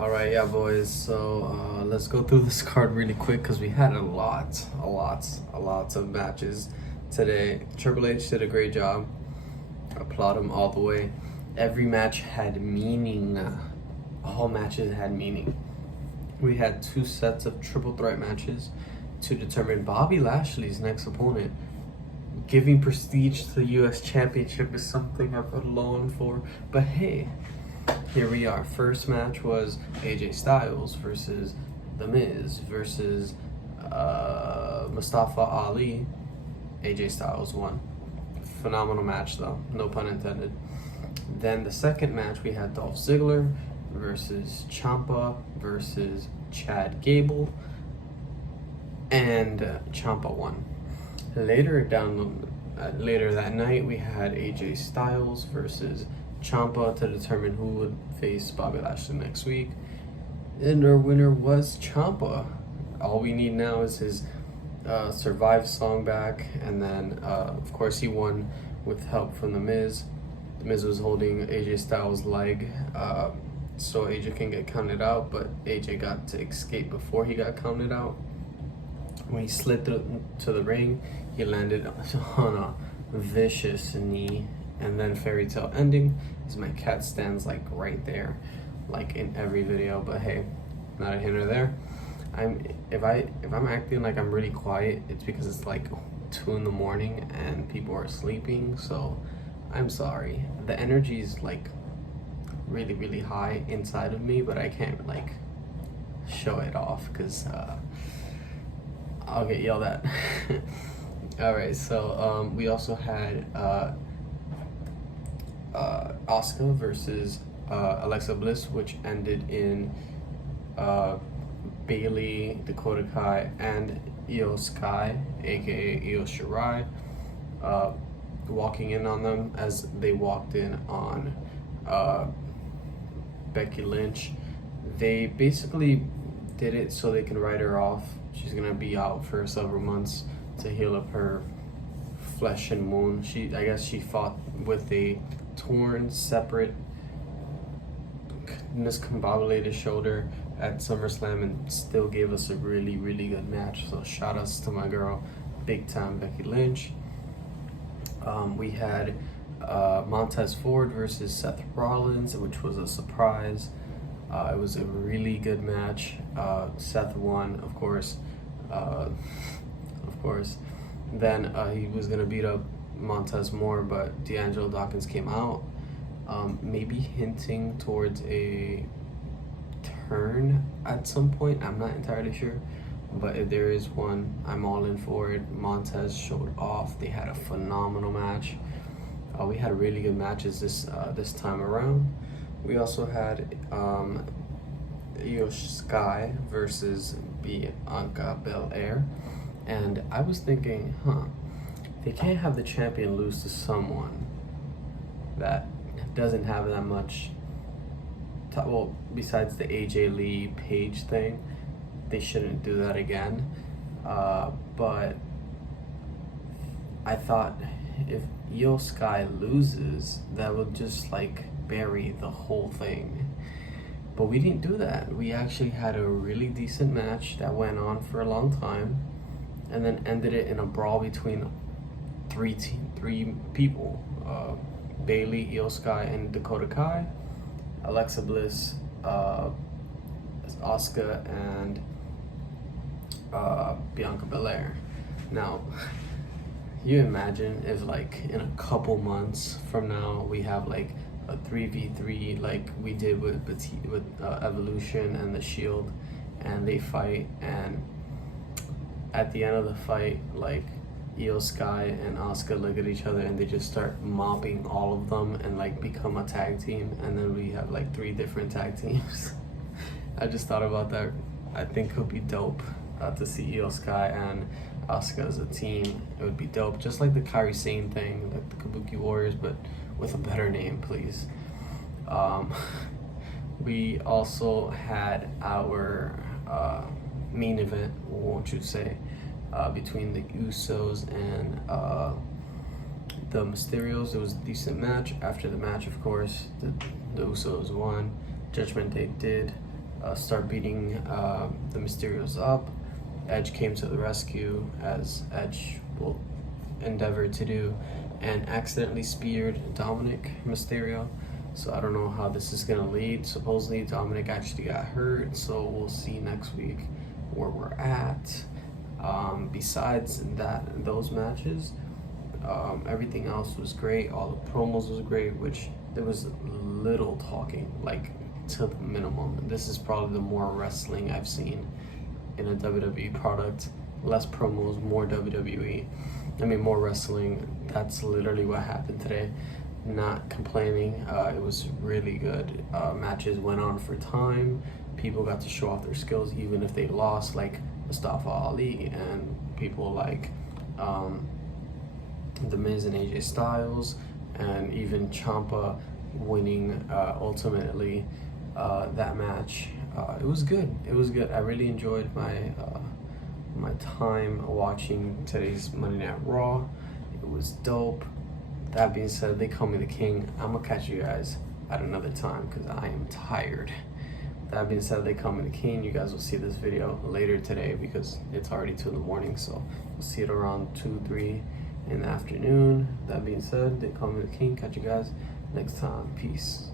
All right, yeah, boys. So let's go through this card really quick because we had a lot of matches today. Triple H did a great job. Applaud him all the way. Every match had meaning. All matches had meaning. We had 2 sets of triple threat matches to determine Bobby Lashley's next opponent. Giving prestige to the U.S. Championship is something I've been longing for. But hey, here we are. First match was AJ Styles versus The Miz versus Mustafa Ali. AJ Styles won. Phenomenal match though, no pun intended. Then the second match we had Dolph Ziggler versus Ciampa versus Chad Gable, and Ciampa won. Later that night we had AJ Styles versus Ciampa to determine who would face Bobby Lashley next week. And our winner was Ciampa. All we need now is his Survive song back, and then of course he won with help from The Miz. The Miz was holding AJ Styles' leg so AJ can get counted out, but AJ got to escape before he got counted out. When he slid through to the ring, he landed on a vicious knee, and then fairy tale ending is my cat stands like right there, like in every video. But hey, not a here nor there. If I'm acting like I'm really quiet, it's because it's like 2 in the morning and people are sleeping. So I'm sorry. The energy is like really high inside of me, but I can't like show it off because I'll get yelled at. All right, so we also had Asuka versus Alexa Bliss, which ended in Bailey, Dakota Kai, and Io Sky, aka Io Shirai, walking in on them as they walked in on Becky Lynch. They basically did it so they can write her off. She's gonna be out for several months to heal up her flesh and wound. I guess she fought with a torn, separate, miscombobulated shoulder at SummerSlam and still gave us a really good match. So shout outs to my girl, big time Becky Lynch. We had Montez Ford versus Seth Rollins, which was a surprise. It was a really good match. Seth won, of course. Then he was gonna beat up Montez more, but D'Angelo Dawkins came out, maybe hinting towards a turn at some point. I'm not entirely sure, but if there is one, I'm all in for it. Montez showed off. They had a phenomenal match. We had really good matches this time around. We also had Io Sky versus Bianca Belair, and I was thinking, they can't have the champion lose to someone that doesn't have that much. Well, besides the AJ Lee Page thing, they shouldn't do that again. But I thought if Io Sky loses, that would just like bury the whole thing. But we didn't do that. We actually had a really decent match that went on for a long time, and then ended it in a brawl between three people: Bailey, Io Sky, and Dakota Kai, Alexa Bliss, Asuka, and Bianca Belair. Now, you imagine if like in a couple months from now we have like a 3v3 like we did with Evolution and the Shield, and they fight, and at the end of the fight, like Io Sky and Asuka look at each other and they just start mopping all of them and like become a tag team, and then we have like 3 different tag teams. I just thought about that. I think it would be dope to see Io Sky and Asuka as a team. It would be dope, just like the Kairi Sane thing, like the Kabuki Warriors, but with a better name, please. We also had our main event, won't you say, between the Usos and the Mysterios. It was a decent match. After the match, of course, the Usos won. Judgment Day did start beating the Mysterios up. Edge came to the rescue, as Edge will endeavor to do, and accidentally speared Dominic Mysterio. So I don't know how this is gonna lead. Supposedly Dominic actually got hurt, so we'll see next week where we're at. Besides those matches, everything else was great. All the promos was great, which there was little talking, like to the minimum. This is probably the more wrestling I've seen in a WWE product. Less promos, more WWE. I mean, more wrestling. That's literally what happened today. Not complaining. It was really good. Matches went on for time. People got to show off their skills, even if they lost, like Mustafa Ali and people like The Miz and AJ Styles, and even Ciampa winning ultimately that match. It was good. It was good. I really enjoyed my time watching today's Monday Night Raw. It was dope. That being said, they call me the king. I'm gonna catch you guys at another time because I am tired. That being said, they call me the king. You guys will see this video later today because it's already 2 in the morning, so we'll see it around 2, 3 in the afternoon. That being said, they call me the king. Catch you guys next time. Peace.